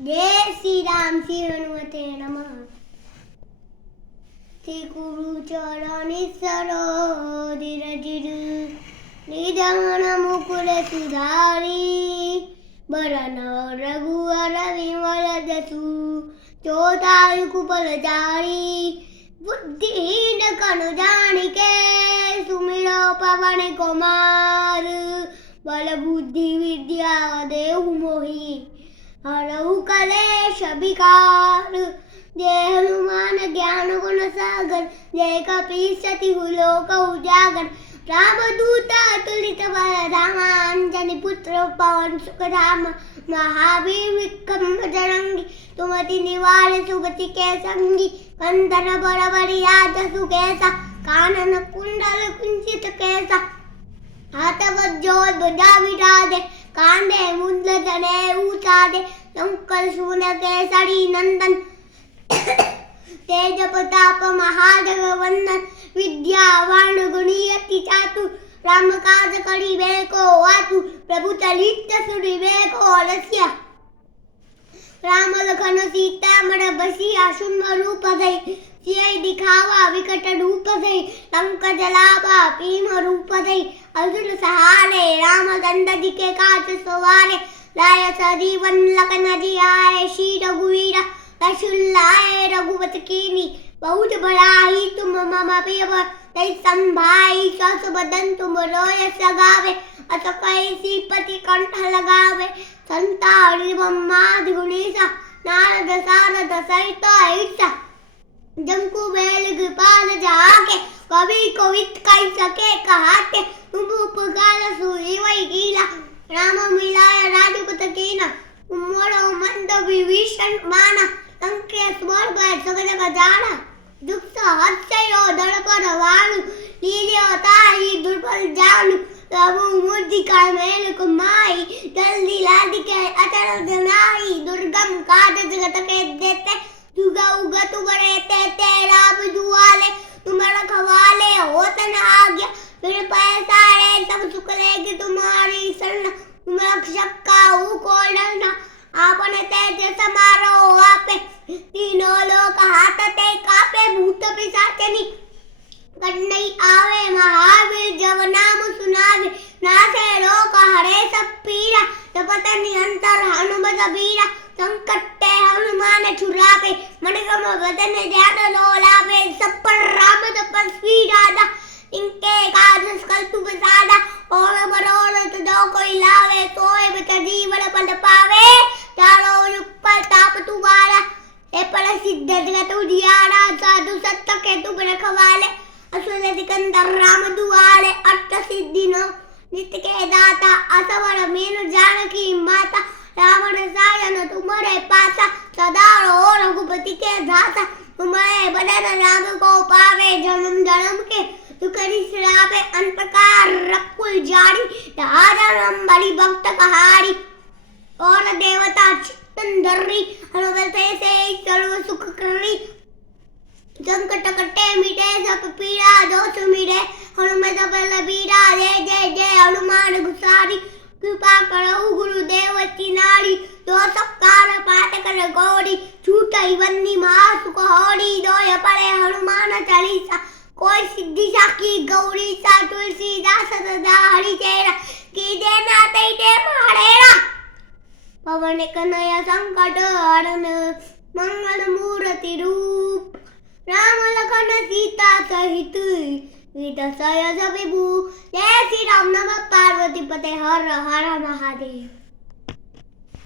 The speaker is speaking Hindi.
जय श्री राम श्री हनुमते नमः। श्री गुरु चरणी सरोजिर निधान मुकुर सुधारी बरन रघुवर विमल जसु चोदायु कुपल चारी बुद्धिहीन कनु जानिके सुमिरो पवन कुमार बल बुद्धि विद्या देहु मोहि हरहु कलेश विकार। जय हनुमान ज्ञान गुण सागर जय कपीसति लोक उजागर रामदूत अतुलित बल धामा अंजनी पुत्र पवन सुख धाम महावीर विक्रम बजरंगी सुमति निवार सुगति के संगी कंदन बड़बड़ियाद सुकेसा कानन कुंडल कुंचित केसा हाथ वज्रोत भुजा विराजे कांधे मुंड जने ऊंचादे शंकर सून केसरी नंदन तेज प्रताप महाजगवंदन विद्यावान गुणियति चातु राम काज करिबे को आतु प्रभु चरित सुनिबे को रसिया राम लखन सीता मन बसिया सुंदर रूप धरि सिय दिखावा विकट रूप धरि लंक जलावा भीम रूप धरि अर्जुन सहारे रामचंद्र जी के काज सवारे लाय सजीवन लखन जी आए श्री रघुवीर लक्ष्मण लाए रघुपति कीनी बहुत बड़ाई तुम मम प्रिय तै संभाई सस बदन तुम रोय सगावे अस कैसी पति कंठ लगावे संता हरि ब्रह्मादि गुणीसा नारद सारद सहित ऐसा जंकु बेल कृपाल जाके कवि कोवित कह सके कहाते तुम उपकार सुई वही कीला राम मिलाय राजपुत कीना मोरो मंद विभीषण माना संके स्वर गए सगल बजाना दुख सहस्यो दड़पण वाणु लील्यो ताई दुर्बल जानु प्रभु मुद्रिका मेल कुमाई जल्दी लाद के अचल जनाई दुर्गम काज जगत के देते दुर्गा उगत बड़े ते राम जुआले तुम रखवाले होत न आज्ञा फिर पैसा रे सब सुख लेगी तुम्हारी शरण तुम रक्षक काहू को डरना आपने तेज समारो आपे तीनों लोक हाथ ते कापे भूत पिशाचनी कन्हई आवे महावीर जब नाम सुनावे नासे रोग हरे सब पीरा जपत निरंतर हनुमत बीरा संकट ते हनुमान छुड़ावे मनगम वदन ध्यान लोलावे सब पर राम तपस्वी राजा इनके काज सकल तु बसादा और मनोरथ जो कोई लावे सोए बिच जीवन पल पावे चारों युग पर ताप तुम्हारा ए पर सिद्ध जगत उजियारा साधु सत्य के तुम रखवाले असुर सिकंदर राम दुआरे अष्ट सिद्धि नो नित्य के दाता असवर मेरु जानकी माता रावण सायन तुम्हारे पासा सदा रहो रघुपति के दाता तुम्हारे बदन राम को पावे जन्म जन्म के तुकरी श्रापे अन प्रकार रकुल जारी राम बलि भक्त कहारी और देवता चित्तन धरी हनुमते से सर्व सुख करी संकट कटे मिटे सब पीड़ा दोष मिटे हनुमत बल बीरा जय जय जय हनुमान गुसारी कृपा करो गुरुदेव की नारी दो सत्कार पाठ कर गौरी छूटई वन्नी महासुख होरी दोय पड़े हनुमान चालीसा कोई सिद्धि साकी गौरी सा तुलसी दास सदा हरि चेरा की देना ते मारेरा पवन कनय संकट हरण मंगल मूर्ति रूप राम लखन सीता सहित विदसय विभू जय श्री राम नमः पार्वती पते हर हर महादेव।